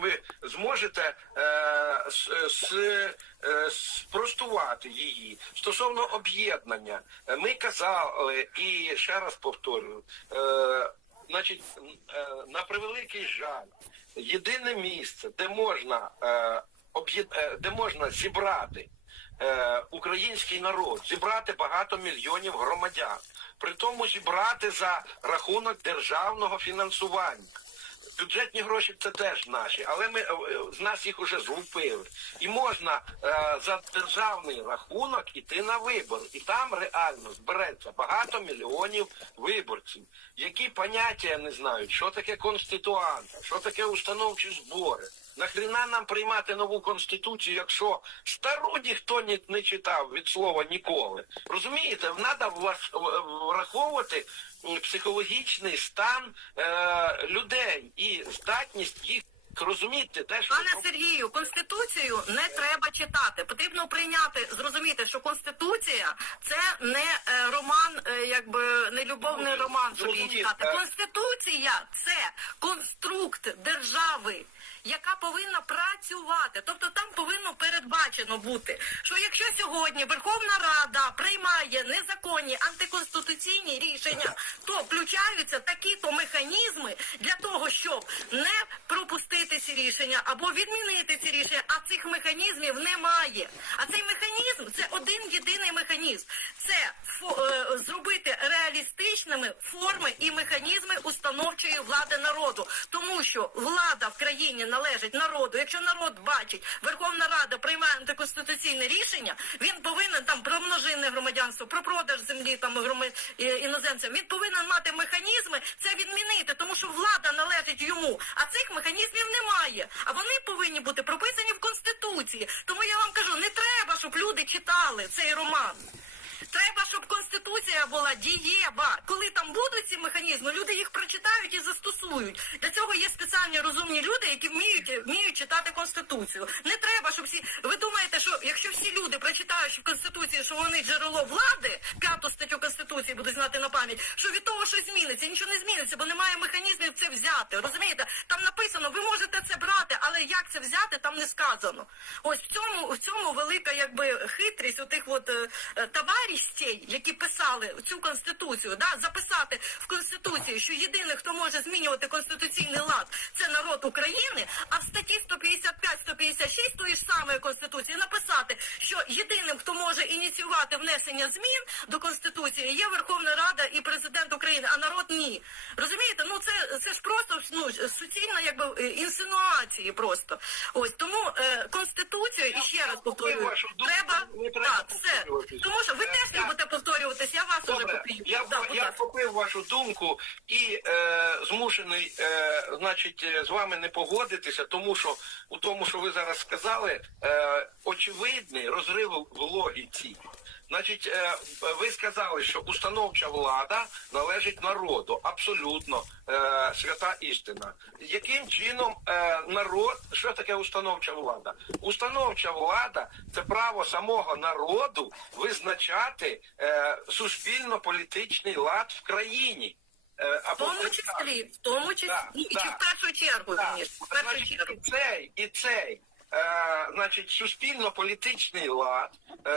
ви зможете е, с, с, е, спростувати її стосовно об'єднання. Е, Ми казали і ще раз повторюю. Е, Значить, е, на превеликий жаль, єдине місце, де можна е, об'єд- е, де можна зібрати е, український народ, зібрати багато мільйонів громадян, при тому зібрати за рахунок державного фінансування. Бюджетні гроші це теж наші, але ми е, е, з нас їх уже злупили. І можна е, за державний рахунок іти на вибори. І там реально збереться багато мільйонів виборців, які поняття не знають, що таке конституанта, що таке установчі збори. Нахріна нам приймати нову конституцію, якщо стару ніхто не, не читав від слова ніколи. Розумієте, треба враховувати психологічний стан е, людей і здатність їх розуміти те, що Пане Сергію, конституцію не треба читати. Потрібно прийняти, зрозуміти, що конституція це не е, роман, е, якби не любовний роман, щоб її Зрозумів, читати. Конституція це конструкт держави. Яка повинна працювати, тобто там повинно передбачено бути, що якщо сьогодні Верховна Рада приймає незаконні антиконституційні рішення, то включаються такі-то механізми для того, щоб не пропустити ці рішення або відмінити ці рішення. А цих механізмів немає. А цей механізм це один єдиний механізм. Це е, зробити реалістичними форми і механізми установчої влади народу, тому що влада в країні належить народу. Якщо народ бачить, Верховна Рада приймає антиконституційне рішення, він повинен там про множинне громадянство, про продаж землі там громи іноземцям. Він повинен мати механізми це відмінити, тому що влада належить йому. А цих механізмів немає. А вони повинні бути прописані в конституції. Тому я вам кажу, не треба, щоб люди читали цей роман. Треба, щоб конституція була дієва. Коли там будуть ці механізми, люди їх прочитають і застосують. Для цього є спеціальні розумні люди, які вміють вміють читати конституцію. Не треба, щоб всі. Що якщо всі люди прочитають в конституції, що вони джерело влади, п'яту статтю конституції будуть знати на пам'ять, що від того щось зміниться, нічого не зміниться, бо немає механізмів це взяти. Розумієте? Там написано, ви можете це брати, але як це взяти, там не сказано. Ось в цьому в цьому велика якби хитрість отих от е, е, які писали цю конституцію, да, записати в конституцію, що єдиний, хто може змінювати конституційний лад, це народ України. А в статті 155-156 тої ж самої конституції написати, що єдиним, хто може ініціювати внесення змін до конституції, є Верховна Рада і президент України, а народ ні. Розумієте? Ну це це ж просто ну суцільна, якби е, інсинуації. Просто ось тому е, конституцію і ще раз повторюю, треба так, все. Тому що ви Е, теж любите повторюватись. Я вас уже Добре, попів. я, Да, я попив вашу думку і е, змушений, е, значить, е, з вами не погодитися, тому що у тому, що ви зараз сказали, е, очевидний розрив в логіці. Значить, е, ви сказали, що установча влада належить народу. Абсолютно е, свята істина. Яким чином е, народ, що таке установча влада? Установча влада це право самого народу визначати суспільно-політичний лад в країні. В тому числі, в тому числі, і в першу чергу. і цей, і цей, е, значить, суспільно-політичний лад, е,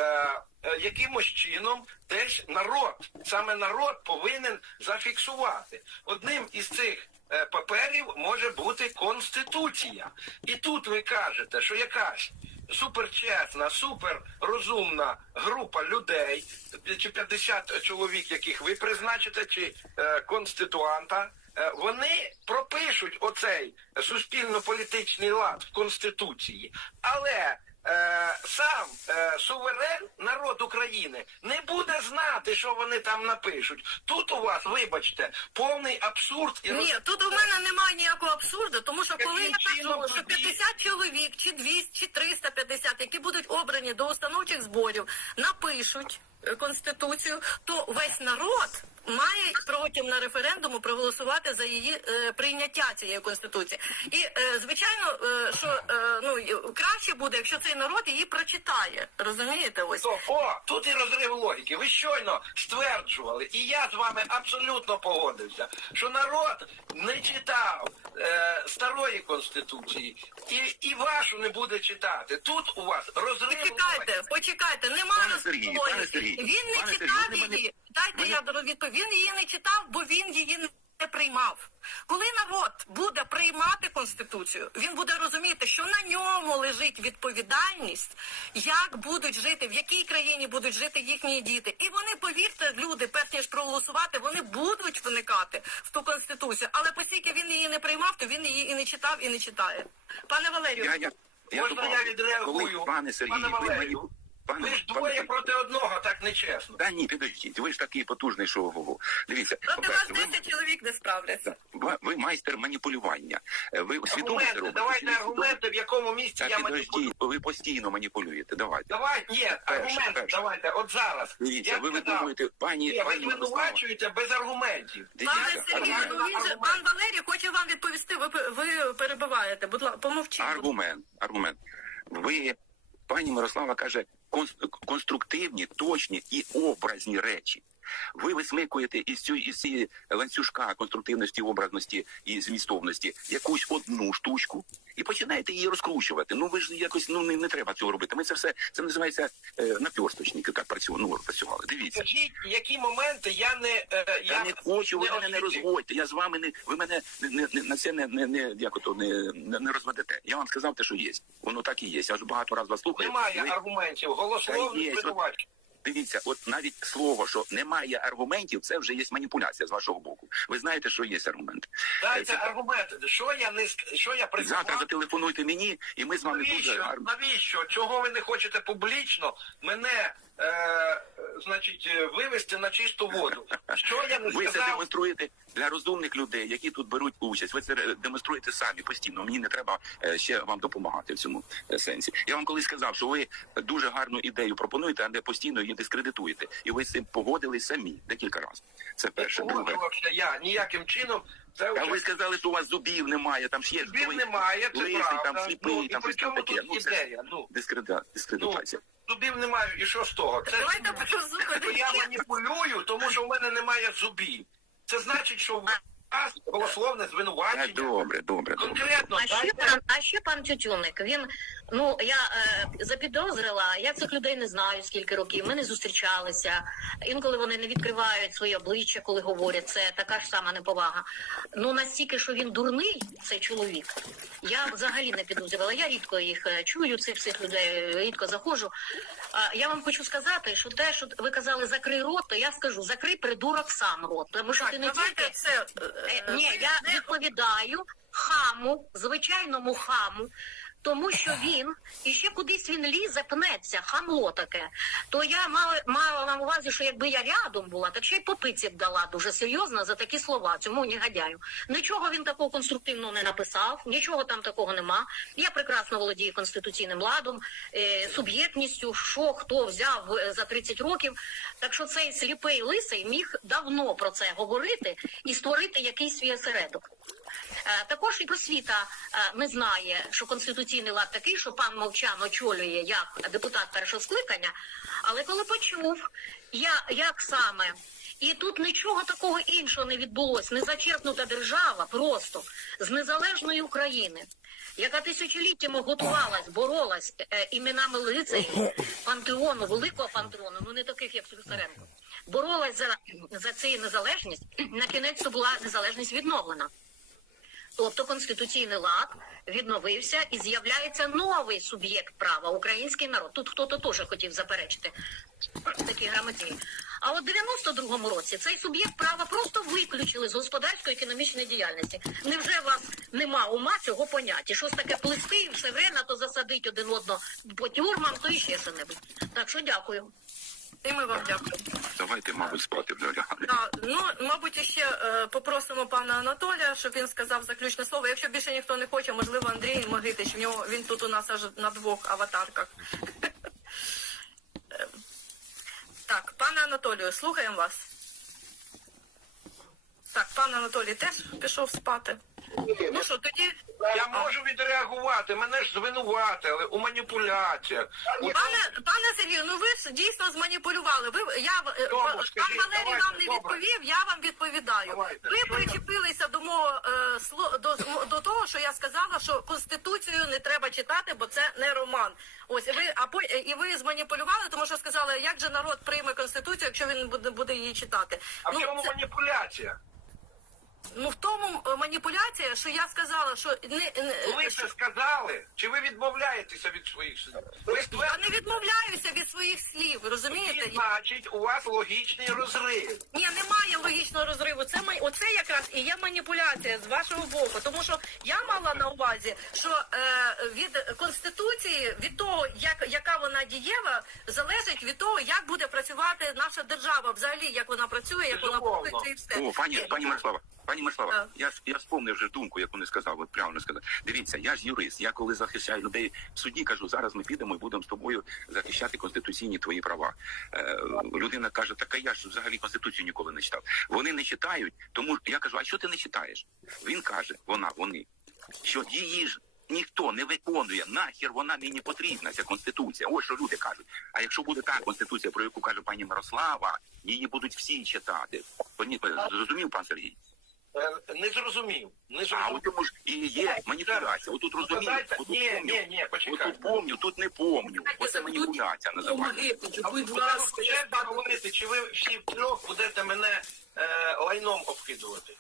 е, якимось чином теж народ, саме народ повинен зафіксувати. Одним із цих е, паперів може бути конституція. І тут ви кажете, що якась суперчесна, суперрозумна група людей, чи 50 чоловік, яких ви призначите, чи е, конституанта, вони пропишуть оцей суспільно-політичний лад в Конституції. Але е, сам е, суверен, народ України, не буде знати, що вони там напишуть. Тут у вас, вибачте, повний абсурд і Ні, тут у мене немає ніякого абсурду, тому що коли я кажу, що тоді- 50 чоловік, чи 200, чи 350, які будуть обрані до установчих зборів, напишуть е, конституцію, то весь народ має протягом на референдуму проголосувати за її е, прийняття цієї конституції. І е, звичайно, е, що е, ну краще буде, якщо цей народ її прочитає. Розумієте? Ось То, о, тут і розрив логіки. Ви щойно стверджували, і я з вами абсолютно погодився, що народ не читав е, старої конституції і, і вашу не буде читати. Тут у вас розрив Почекайте, логіки. почекайте, нема Пане розколу. Він не пане читав Сергій, її. Дайте мене- я відповім. Він її не читав, бо він її не приймав. Коли народ буде приймати конституцію, він буде розуміти, що на ньому лежить відповідальність, як будуть жити, в якій країні будуть жити їхні діти. І вони, повірте, люди, перш ніж проголосувати, вони будуть вникати в ту конституцію. Але оскільки він її не приймав, то він її і не читав, і не читає. Пане Валерію, Я, я, я Можна я відреагую? Коли, пане Сергій, Пане ви Валерію, мені... Пане, Ви ж двоє Сергій, проти одного, так нечесно. Та ні, підождіть, ви ж такий потужний, що ого. Дивіться, проти вас по-перше, ви, чоловік не справляться. ви, ви майстер маніпулювання. Е, Ви свідомо це робите? давайте аргументи, в якому місці Та я маніпулюю. ви постійно маніпулюєте, давайте. Давай, ні, аргументи, перше. давайте, от зараз. Дивіться, Я ви витребуєте, пані, Ні, ви звинувачуєте без аргументів. Пане аргумент, ну він же пан Валерій хоче вам відповісти. Ви ви перебиваєте. Будь ласка, помовчіть. аргумент, аргумент. Ви, пані Мирослава каже, конструктивні, точні і образні речі. Ви висмикуєте із цієї із цієї ланцюжка конструктивності, образності і змістовності якусь одну штучку і починаєте її розкручувати. Ну ви ж якось ну не, не треба цього робити. Ми це все це називається е, наперсточники, так працювали. Ну працювали. Дивіться. Скажіть, які моменти я не е, Я не хочу, ви мене не розводьте. Я з вами не ви мене не, не, не- на це не, не, не як ото не, не, не розведете. Я вам сказав те, що є. Воно так і є. Я ж багато разів вас слухаю. Немає Ви- аргументів, є, звинувачення. Дивіться, от навіть слово, що немає аргументів, це вже є маніпуляція з вашого боку. Ви знаєте, що є аргумент. Дайте Це- аргументи. Що я не що я Завтра зателефонуйте мені, і ми з вами дуже Навіщо? гарно. Навіщо? Чого ви не хочете публічно мене, е, е, значить, е, вивести на чисту воду? Що я не Ви це демонструєте для розумних людей, які тут беруть участь. Ви це демонструєте самі постійно. Мені не треба е, ще вам допомагати в цьому е, сенсі. Я вам колись сказав, що ви дуже гарну ідею пропонуєте, а не постійно її дискредитуєте. І ви з цим погодились самі декілька разів. Це перше. Друге. я ніяким чином. Це А вже- ви сказали, що у вас зубів немає, там ж є Зубів немає, це лисий, правда. там сліпий, Ну, і там щось таке. Ну, ідея? Ну, Дискредитація. дискредитація. зубів немає, і що з того? Це Давайте я маніпулюю, тому що в мене немає зубів. Це значить, що голословне Так, звинувачення. добре, добре, добре. Конкретно, А ще пан, а ще пан Тютюник. Він ну я е, запідозрила. Я цих людей не знаю скільки років. Ми не зустрічалися. Інколи вони не відкривають своє обличчя, коли говорять. Це така ж сама неповага. Ну настільки, що він дурний, цей чоловік. Я взагалі не підозрювала. Я рідко їх е, чую, цих всіх людей е, рідко заходжу. А я вам хочу сказати, що те, що ви казали, закрий рот, то я скажу, закрий придурок сам рот. Тому що ти не давайте тільки це. Е, е, Ні, я відповідаю хаму, звичайному хаму. Тому що він і ще кудись він лізе, пнеться, хамло таке. То я мала, мала на увазі, що якби я рядом була, так ще й по пиці б дала дуже серйозно за такі слова. Цьому негодяю. Нічого він такого конструктивного не написав, нічого там такого нема. Я прекрасно володію конституційним ладом, е, суб'єктністю, що хто взяв е, за 30 років. Так що цей сліпий лисий міг давно про це говорити і створити якийсь свій осередок. Е, Також і просвіта не знає, що конституційний лад такий, що пан Мовчан очолює як депутат першого скликання. Але коли почув, я, як саме, і тут нічого такого іншого не відбулось, не зачерпнута держава просто з незалежної України, яка тисячоліттями готувалась, боролась е, іменами лицарів, пантеону, великого пантеону, ну не таких, як Слюсаренко, боролась за, за цю незалежність, на кінець була незалежність відновлена. Тобто конституційний лад відновився і з'являється новий суб'єкт права український народ. Тут хто-то теж хотів заперечити такі грамоті. А от 92-му році цей суб'єкт права просто виключили з господарсько-економічної діяльності. Невже вас нема ума цього поняття? Щось таке плести і все время, то засадить один одного по тюрмам, то і ще що небудь. Так що дякую. І ми вам дякуємо. Давайте, мабуть, спати вже. Да, ну, мабуть, ще е, попросимо пана Анатолія, щоб він сказав заключне слово. Якщо більше ніхто не хоче, можливо, Андрій Могитич, в нього він тут у нас аж на двох аватарках. Е, Так, пане Анатолію, слухаємо вас. Так, пан Анатолій теж пішов спати. Ну що, тоді, Я можу відреагувати, мене ж звинуватили у маніпуляціях. У пане, пане Сергію, ну ви ж дійсно зманіпулювали. Ви я е, Добре, пан скажіть, Валерій давайте, вам не добре. відповів, я вам відповідаю. Давайте. Ви причепилися до мого е, сло- до, до того, що я сказала, що конституцію не треба читати, бо це не роман. Ось і ви а по і ви зманіпулювали, тому що сказали, як же народ прийме конституцію, якщо він буде, буде її читати. А в ну, чому це- маніпуляція? Ну в тому е, маніпуляція, що я сказала, що не, не Ви що- це сказали? Чи ви відмовляєтеся від своїх слів? Ви я не відмовляюся від своїх слів, розумієте? значить, у вас логічний розрив. Ні, немає логічного розриву. Це май- оце якраз і є маніпуляція з вашого боку. Тому що я мала на увазі, що е, від конституції, від того, як яка вона дієва, залежить від того, як буде працювати наша держава, взагалі як вона працює, як вона Безумовно. будується і все. О, пані, пані Мирослава, пані Мирослава, Так. я, я спомнив вже думку, яку не сказав, от правильно сказав. Дивіться, я ж юрист, я коли захищаю людей в суді, кажу, зараз ми підемо і будемо з тобою захищати конституційні твої права. Е, людина каже, так а я ж взагалі конституцію ніколи не читав. Вони не читають, тому я кажу, а що ти не читаєш? Він каже, вона, вони, що її ж. Ніхто не виконує, нахер вона мені потрібна, ця конституція. Ось що люди кажуть. А якщо буде та конституція, про яку каже пані Мирослава, її будуть всі читати. Зрозумів, пан Сергій? Е, Не зрозумів. Не А зрозумів. у тому ж і є маніпуляція. Отут розумієте, Додайте- отут Ні, помню. ні, ні, почекайте. Отут помню, тут не помню. Оце маніпуляція називається. А ви говорити, чи ви всі трьох будете мене е, лайном обкидувати?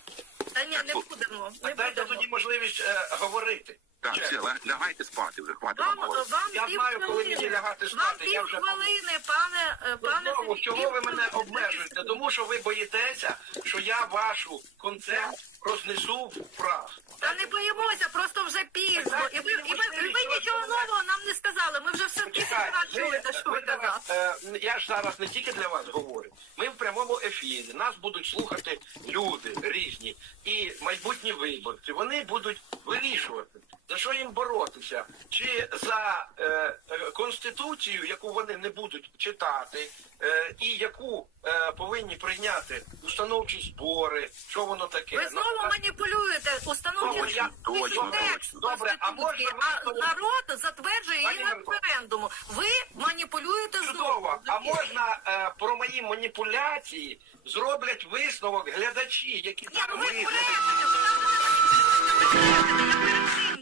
Та ні, не будемо. Не Дайте будемо. тоді можливість е, говорити. Так, все, лягайте спати вже, хватить Вам, вам вам Я пів знаю, коли мені лягати Вам спати, я пів вже- хвилини, пане, е, пане Знову, чого ви мене обмежуєте? Тому що ви боїтеся, що я вашу концепт рознесу в прах. Та не боїмося, просто вже пізно. І ви, і ви, і ви нічого нового нам не сказали. Ми вже все тисячу раз чули, те, що ви казали. зараз, е, я ж зараз не тільки для вас говорю. Ми в прямому ефірі. Нас будуть слухати люди різні і майбутні виборці. Вони будуть вирішувати, за що їм боротися, чи за е, е, конституцію, яку вони не будуть читати, е, і яку е, повинні прийняти установчі збори. Що воно таке? Ви знову На- маніпулюєте установчі Добре, я- точно, текст. Добре, а Конституції, а ви- народ затверджує її Пані на референдуму. Ви маніпулюєте знову. Чудово. А можна е, про мої маніпуляції зроблять висновок глядачі, які Ні, ну ви ви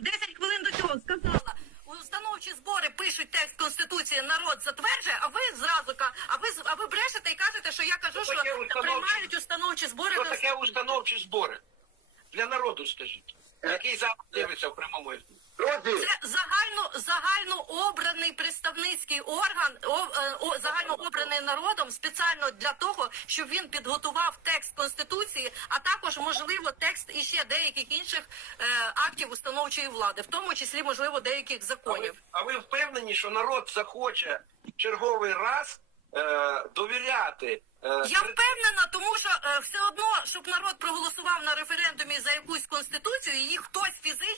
10 хвилин до цього сказала. Установчі збори пишуть текст Конституції, народ затверджує, а ви зразу ка- а ви з- а ви брешете і кажете, що я кажу, Що що таке установчі- приймають установчі збори. Що Конституції. таке установчі збори? Для народу скажіть. Який зараз дивиться в прямому ефірі? Друзі, Це загально загально обраний представницький орган, о, е, о, загально обраний народом спеціально для того, щоб він підготував текст конституції, а також можливо текст іще деяких інших е, актів установчої влади, в тому числі можливо деяких А ви, законів. а ви впевнені, що народ захоче черговий раз довіряти? е, Я впевнена, тому що е, все одно, щоб народ проголосував на референдумі за якусь конституцію,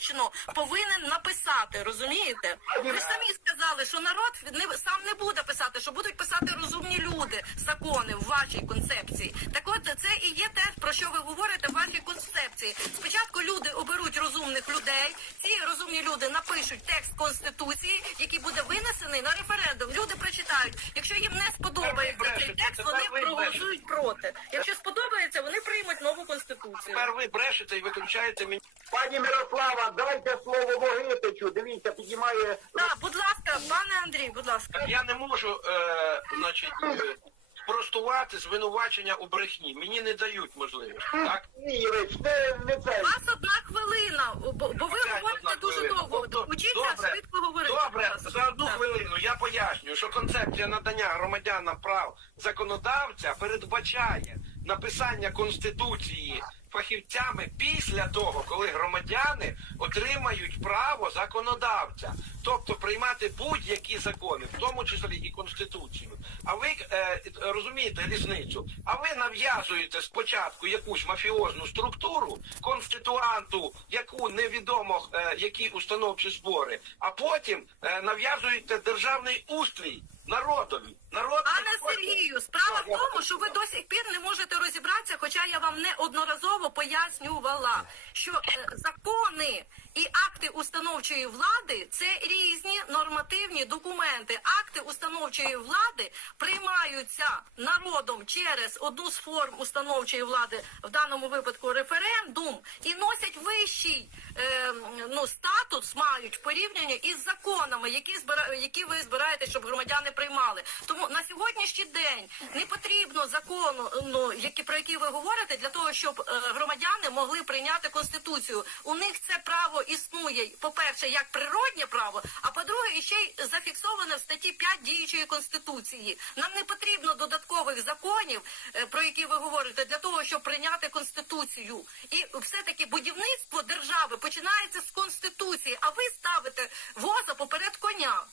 фізично повинен написати. Розумієте? Ви ж самі сказали, що народ не сам не буде писати, що будуть писати розумні люди закони в вашій концепції. Так от це і є те, про що ви говорите в вашій концепції. Спочатку люди оберуть розумних людей. Ці розумні люди напишуть текст конституції, який буде винесений на референдум. Люди прочитають. Якщо їм не сподобається цей текст, вони проголосують проти. Якщо сподобається, вони приймуть нову конституцію. Тепер ви брешете і виключаєте мені. пані Мирослава, дайте слово Могитичу. Дивіться, піднімає Так, будь ласка, пане Андрій, будь ласка. Я не можу, е, значить, е, спростувати звинувачення у брехні. Мені не дають можливість. Так? Юрич, це не У вас одна хвилина, бо, бо ви Опять говорите дуже хвилина. довго. Тобто, Учіться добре, швидко говорити. Добре, будь ласка. за одну Так. хвилину я пояснюю, що концепція надання громадянам прав законодавця передбачає написання конституції фахівцями після того, коли громадяни отримають право законодавця, тобто приймати будь-які закони, в тому числі і конституцію. А ви е, розумієте різницю? А ви нав'язуєте спочатку якусь мафіозну структуру, конституанту, яку невідомо е, які установчі збори, а потім е, нав'язуєте державний устрій народові. Народ не Пане хоче. Сергію, справа в тому, що ви до сих пір не можете розібратися, хоча я вам неодноразово пояснювала, що е, закони і акти установчої влади це різні нормативні документи. Акти установчої влади приймаються народом через одну з форм установчої влади, в даному випадку референдум, і носять вищий е, ну, статус, мають в порівнянні із законами, які збира... які ви збираєте, щоб громадяни приймали. Тому на сьогоднішній день не потрібно закону, ну які про які ви говорите, для того, щоб е, громадяни могли прийняти конституцію. У них це право існує, по-перше, як природнє право, а по-друге, ще й зафіксоване в статті 5 діючої конституції. Нам не потрібно додаткових законів, е, про які ви говорите, для того, щоб прийняти конституцію. І все-таки будівництво держави починається з конституції, а ви ставите воза поперед коня.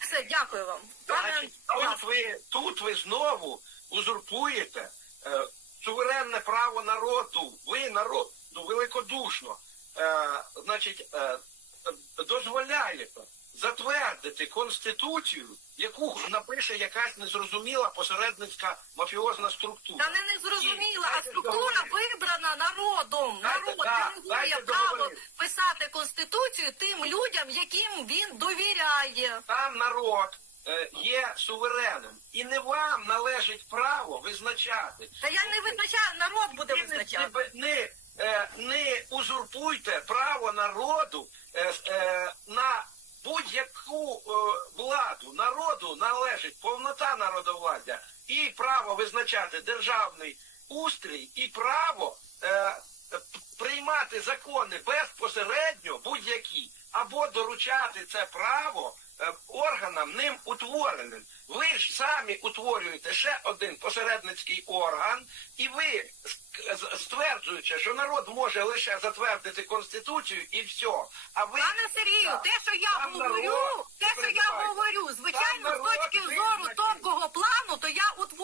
Все, дякую вам. Пане Значить, тут ви, тут ви знову узурпуєте е, суверенне право народу. Ви народу великодушно е, значить, е, е, дозволяєте затвердити конституцію, яку напише якась незрозуміла посередницька мафіозна структура. Та не незрозуміла, а структура вибрана народом. Народ делегує право писати конституцію тим людям, яким він довіряє. Там народ е, є сувереном, і не вам належить право визначати. Та я не визначаю, народ буде не- визначати. Не, не, не узурпуйте право народу е, е, на будь-яку е, владу. Народу належить повнота народовладдя і право визначати державний устрій, і право е, приймати закони безпосередньо будь-які, або доручати це право е, органам ним утвореним. Ви ж самі утворюєте ще один посередницький орган, і ви стверджуючи, що народ може лише затвердити конституцію і все. А ви Пане Сергію, те, що я Там говорю, народ, те, що я говорю, звичайно, Там з точки народ зору тонкого плану, то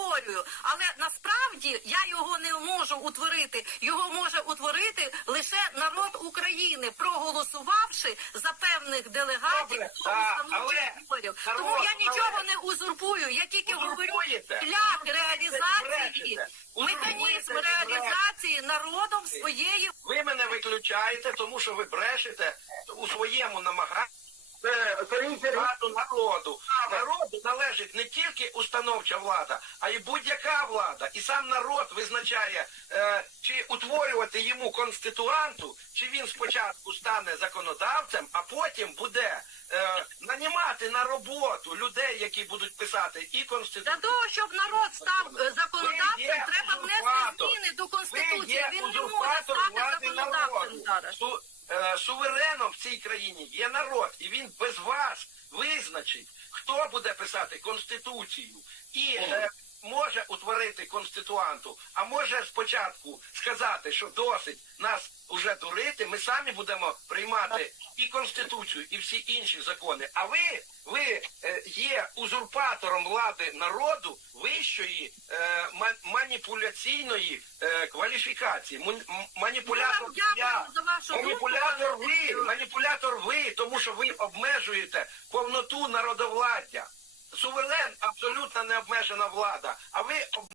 я утворюю. Але насправді я його не можу утворити. Його може утворити лише народ України, проголосувавши за певних делегатів установчих але зборів. народ Тому я нічого не узурпую. Я тільки говорю шлях реалізації, механізм реалізації народом своєї Ви мене виключаєте, тому що ви брешете у своєму намаганні. Е, Сергій Сергій, народу. Народу належить не тільки установча влада, а й будь-яка влада. І сам народ визначає, е, чи утворювати йому конституанту, чи він спочатку стане законодавцем, а потім буде е, нанімати на роботу людей, які будуть писати і Для того, щоб народ став е, законодавцем, треба внести зміни до Конституції. Він не може стати законодавцем зараз. Е, сувереном в цій країні є народ, і він без вас визначить, хто буде писати конституцію? І е, може утворити конституанту, а може спочатку сказати, що досить нас уже дурити, ми самі будемо приймати і конституцію, і всі інші закони. А ви, ви е, є узурпатором влади народу вищої е, маніпуляційної е, кваліфікації. Маніпулятор Ми я. маніпулятор ви, маніпулятор ви, тому що ви обмежуєте повноту народовладдя. Суверен абсолютно не обмежена влада, а ви